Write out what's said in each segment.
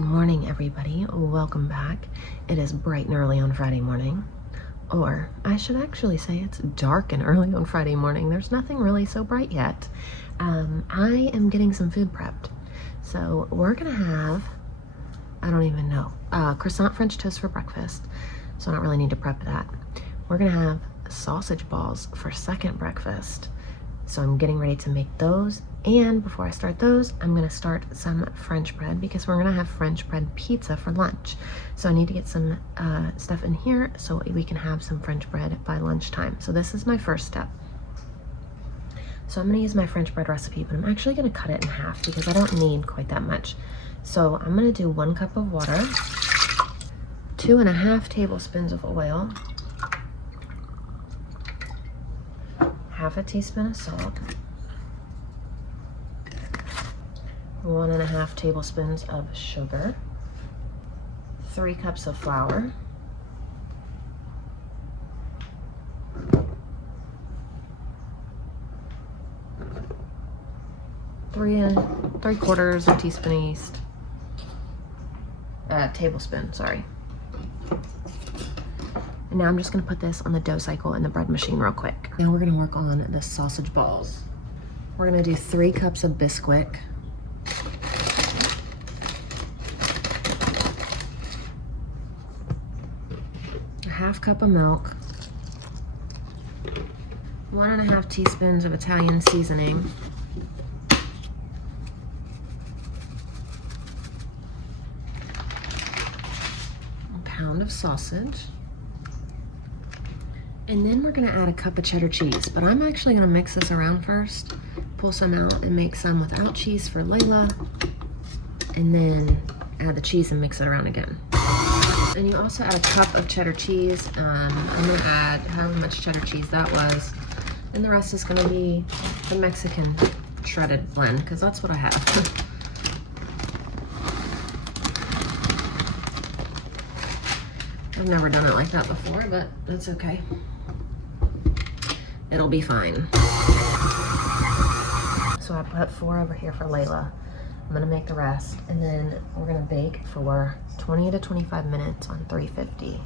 morning, everybody. Welcome back. It is bright and early on Friday morning. Or I should actually say it's dark and early on Friday morning. There's nothing really so bright yet. I am getting some food prepped. So we're gonna have, I don't even know, croissant French toast for breakfast. So I don't really need to prep that. We're gonna have sausage balls for second breakfast. So I'm getting ready to make those. And before I start those, I'm gonna start some French bread because we're gonna have French bread pizza for lunch. So I need to get some stuff in here so we can have some French bread by lunchtime. So this is my first step. So I'm gonna use my French bread recipe, but I'm actually gonna cut it in half because I don't need quite that much. So I'm gonna do 1 cup of water, 2.5 tablespoons of oil, half a teaspoon of salt, 1.5 tablespoons of sugar, 3 cups of flour, 3 3/4 teaspoon yeast, tablespoon, sorry. And now I'm just gonna put this on the dough cycle in the bread machine real quick. Now we're gonna work on the sausage balls. We're gonna do 3 cups of Bisquick, a 1/2 cup of milk, 1.5 teaspoons of Italian seasoning, a pound of sausage, and then we're gonna add a cup of cheddar cheese, but I'm actually gonna mix this around first, pull some out and make some without cheese for Layla, and then add the cheese and mix it around again. And you also add a cup of cheddar cheese. I'm gonna add however much cheddar cheese that was, and the rest is gonna be the Mexican shredded blend, because that's what I have. I've never done it like that before, but that's okay. It'll be fine. So I put 4 over here for Layla. I'm gonna make the rest, and then we're gonna bake for 20 to 25 minutes on 350.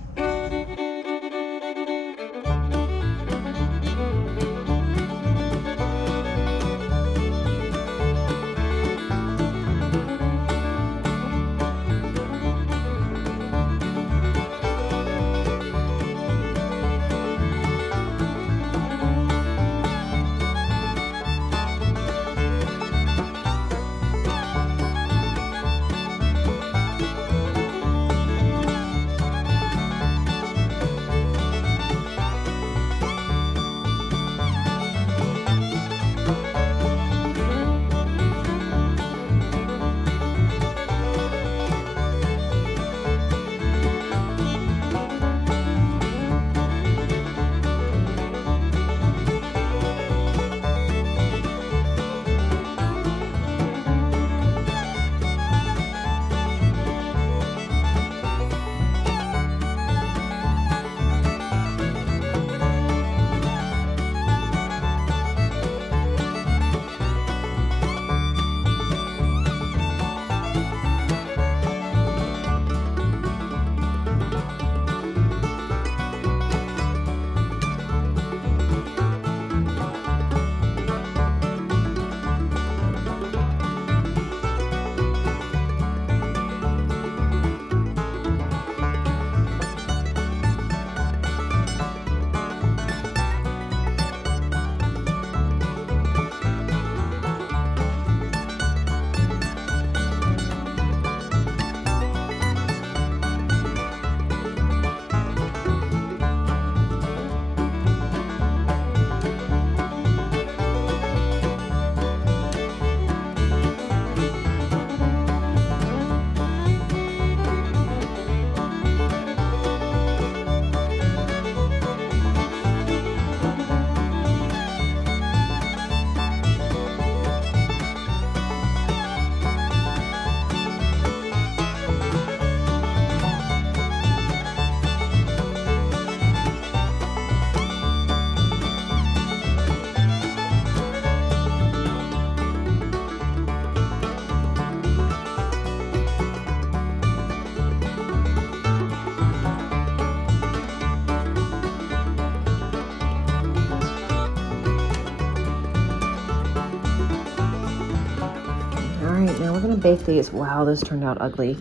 right, now we're gonna bake these. Wow, this turned out ugly.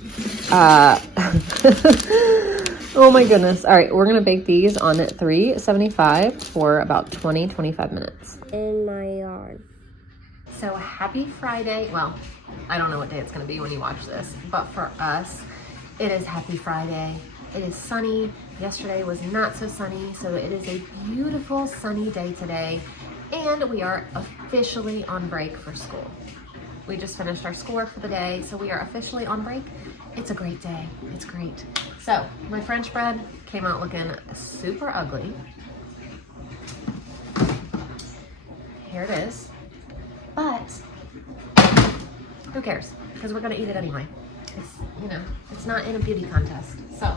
Oh my goodness. All right, we're gonna bake these on 375 for about 20-25 minutes. In my yard. So happy Friday. Well, I don't know what day it's gonna be when you watch this, but for us, it is happy Friday. It is sunny. Yesterday was not so sunny, so it is a beautiful sunny day today, and we are officially on break for school. We just finished our schoolwork for the day, so we are officially on break. It's a great day. It's great. So my French bread came out looking super ugly. Here it is. But who cares? Because we're gonna eat it anyway. It's, you know, it's not in a beauty contest. So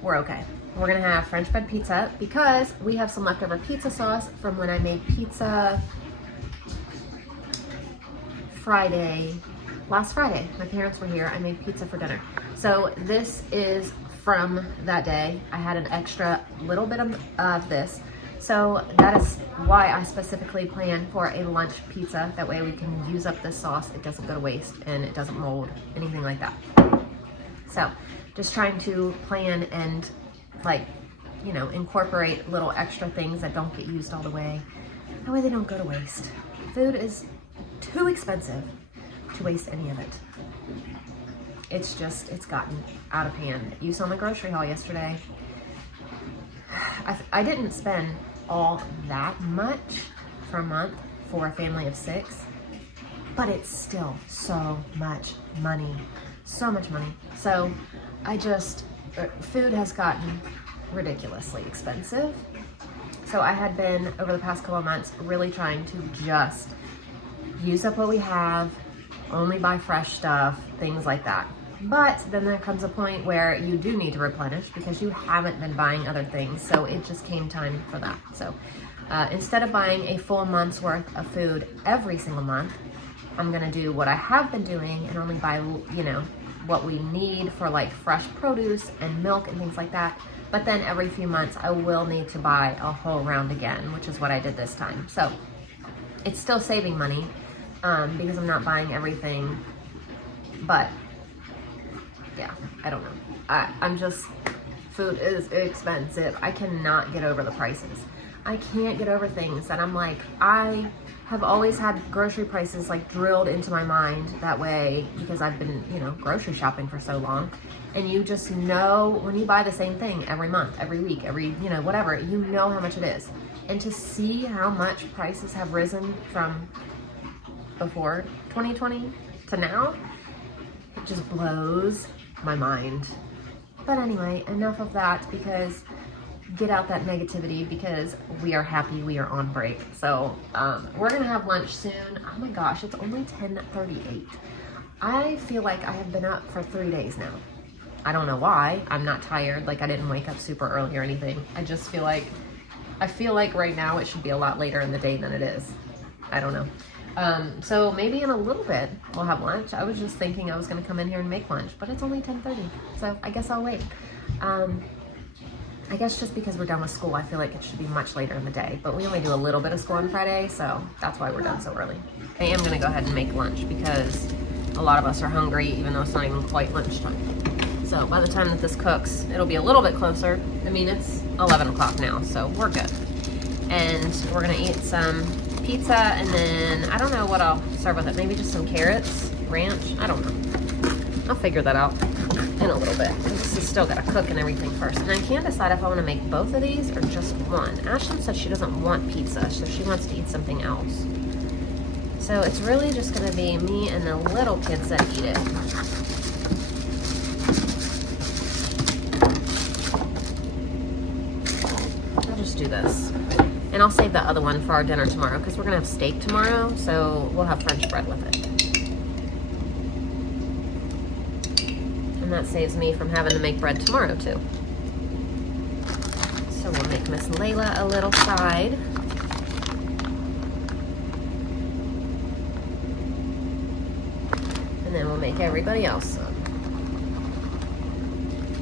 we're okay. We're gonna have French bread pizza because we have some leftover pizza sauce from when I made pizza last Friday. My parents were here. I made pizza for dinner. So this is from that day. I had an extra little bit of this. So that is why I specifically plan for a lunch pizza. That way we can use up this sauce. It doesn't go to waste and it doesn't mold, anything like that. So just trying to plan and, like, you know, incorporate little extra things that don't get used all the way. That way they don't go to waste. Food is too expensive to waste any of it. It's gotten out of hand. You saw my grocery haul yesterday. I didn't spend all that much for a month for a family of 6, but it's still so much money. So much money. So food has gotten ridiculously expensive. So I had been, over the past couple of months, really trying to just use up what we have, only buy fresh stuff, things like that. But then there comes a point where you do need to replenish because you haven't been buying other things. So it just came time for that. So instead of buying a full month's worth of food every single month, I'm gonna do what I have been doing and only buy, you know, what we need for like fresh produce and milk and things like that. But then every few months I will need to buy a whole round again, which is what I did this time. So it's still saving money because I'm not buying everything, but yeah, I don't know. Food is expensive. I cannot get over the prices. I can't get over things that I'm like, I have always had grocery prices like drilled into my mind that way because I've been, you know, grocery shopping for so long. And you just know when you buy the same thing every month, every week, you know, whatever, you know how much it is. And to see how much prices have risen from before 2020 to now, it just blows my mind. But anyway, enough of that, because get out that negativity, because we are happy we are on break. So we're gonna have lunch soon. Oh my gosh, it's only 10:38. I feel like I have been up for 3 days now. I don't know why. I'm not tired, like I didn't wake up super early or anything. I just feel like, right now it should be a lot later in the day than it is. I don't know. So maybe in a little bit we'll have lunch. I was just thinking I was gonna come in here and make lunch, but it's only 10:30, so I guess I'll wait. I guess just because we're done with school, I feel like it should be much later in the day, but we only do a little bit of school on Friday, so that's why we're done so early. I am gonna go ahead and make lunch because a lot of us are hungry, even though it's not even quite lunchtime. So by the time that this cooks, it'll be a little bit closer. I mean, it's 11 o'clock now, so we're good. And we're gonna eat some pizza, and then I don't know what I'll serve with it. Maybe just some carrots, ranch, I don't know. I'll figure that out in a little bit. This is still gotta cook and everything first. And I can't decide if I wanna make both of these or just one. Ashlyn said she doesn't want pizza, so she wants to eat something else. So it's really just gonna be me and the little kids that eat it. I'll just do this. And I'll save the other one for our dinner tomorrow because we're gonna have steak tomorrow, so we'll have French bread with it. And that saves me from having to make bread tomorrow too. So we'll make Miss Layla a little side. And then we'll make everybody else some.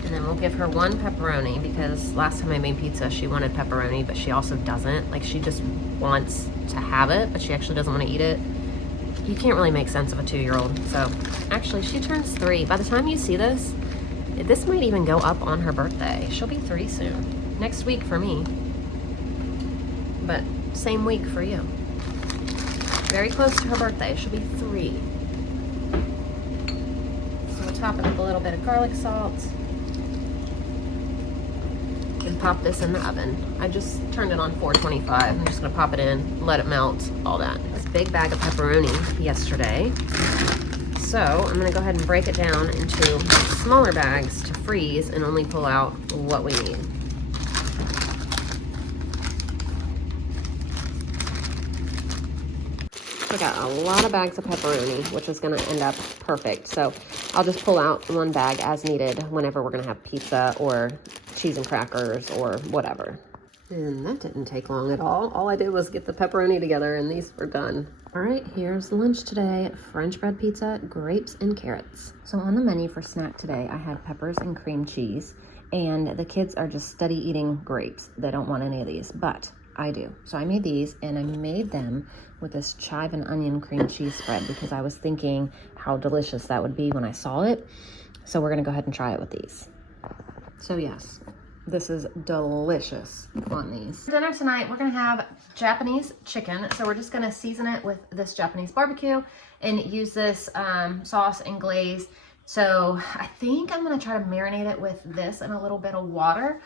And then we'll give her one pepperoni because last time I made pizza, she wanted pepperoni, but she also doesn't. Like, she just wants to have it, but she actually doesn't want to eat it. You can't really make sense of a 2-year-old. So actually she turns 3. By the time you see this, this might even go up on her birthday. She'll be 3 soon. Next week for me, but same week for you. Very close to her birthday. She'll be 3. So we'll top it with a little bit of garlic salt and pop this in the oven. I just turned it on 425. I'm just gonna pop it in, let it melt, all that. This big bag of pepperoni yesterday. So I'm gonna go ahead and break it down into smaller bags to freeze and only pull out what we need. I got a lot of bags of pepperoni, which is gonna end up perfect. So I'll just pull out one bag as needed whenever we're gonna have pizza or cheese and crackers or whatever. And that didn't take long at all. All I did was get the pepperoni together and these were done. All right, here's lunch today. French bread pizza, grapes, and carrots. So on the menu for snack today, I had peppers and cream cheese, and the kids are just steady eating grapes. They don't want any of these, but I do. So I made these, and I made them with this chive and onion cream cheese spread because I was thinking how delicious that would be when I saw it. So we're gonna go ahead and try it with these. So yes, this is delicious on these. For dinner tonight, we're gonna have Japanese chicken. So we're just gonna season it with this Japanese barbecue and use this sauce and glaze. So I think I'm gonna try to marinate it with this and a little bit of water.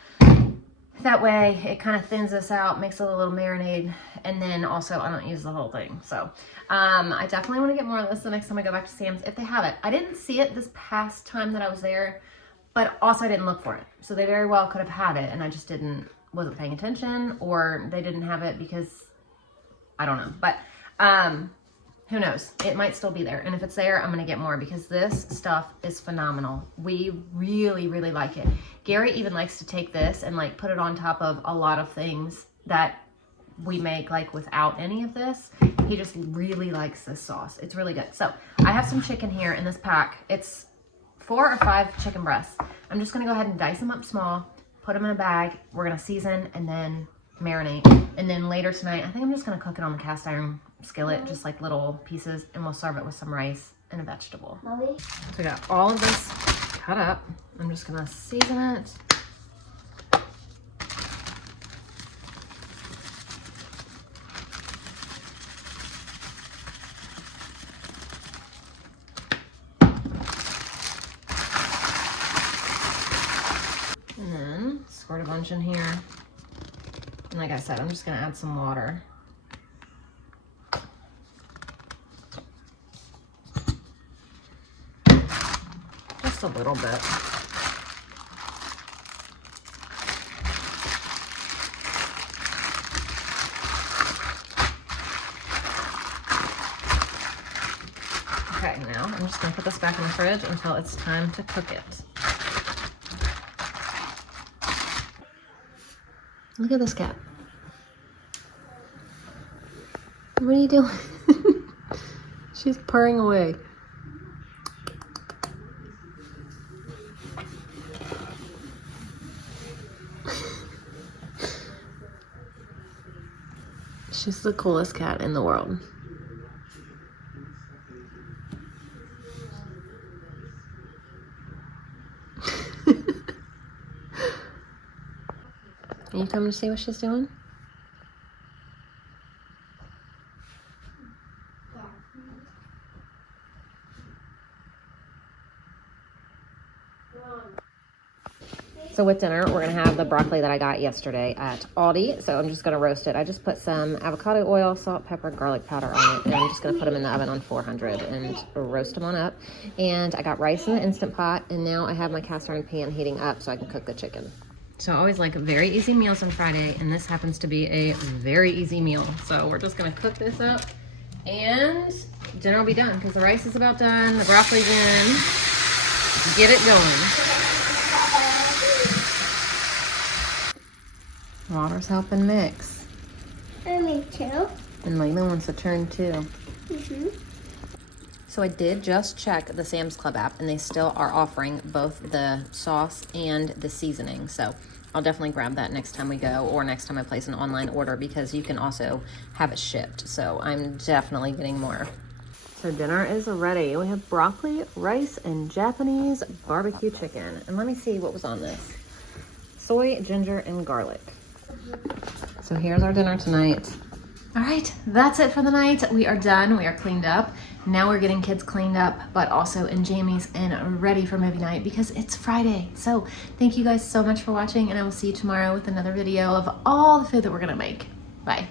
That way it kind of thins this out, makes it a little marinade, and then also I don't use the whole thing. So I definitely want to get more of this the next time I go back to Sam's if they have it. I didn't see it this past time that I was there, but also I didn't look for it. So they very well could have had it and I just wasn't paying attention, or they didn't have it because I don't know. But who knows? It might still be there. And if it's there, I'm going to get more because this stuff is phenomenal. We really, really like it. Gary even likes to take this and like put it on top of a lot of things that we make like without any of this. He just really likes this sauce. It's really good. So I have some chicken here in this pack. It's 4 or 5 chicken breasts. I'm just going to go ahead and dice them up small, put them in a bag. We're going to season and then marinate. And then later tonight, I think I'm just going to cook it on the cast iron skillet, just like little pieces, and we'll serve it with some rice and a vegetable. So we got all of this cut up. I'm just gonna season it. And then squirt a bunch in here. And like I said, I'm just gonna add some water. Just a little bit. Okay, now I'm just gonna put this back in the fridge until it's time to cook it. Look at this cat. What are you doing? She's purring away. She's the coolest cat in the world. Are you coming to see what she's doing? So with dinner, we're gonna have the broccoli that I got yesterday at Aldi. So I'm just gonna roast it. I just put some avocado oil, salt, pepper, garlic powder on it, and I'm just gonna put them in the oven on 400 and roast them on up. And I got rice in the Instant Pot, and now I have my cast iron pan heating up so I can cook the chicken. So I always like very easy meals on Friday, and this happens to be a very easy meal. So we're just gonna cook this up, and dinner will be done because the rice is about done, the broccoli's in. Get it going. Water's helping mix. And me too. And Layla wants a turn too. Mm-hmm. So I did just check the Sam's Club app, and they still are offering both the sauce and the seasoning. So I'll definitely grab that next time we go, or next time I place an online order, because you can also have it shipped. So I'm definitely getting more. So dinner is ready. We have broccoli, rice, and Japanese barbecue chicken. And let me see what was on this. Soy, ginger, and garlic. So here's our dinner tonight. All right, that's it for the night. We are done. We are cleaned up. Now we're getting kids cleaned up, but also in jammies and ready for movie night because it's Friday. So thank you guys so much for watching, and I will see you tomorrow with another video of all the food that we're gonna make. Bye.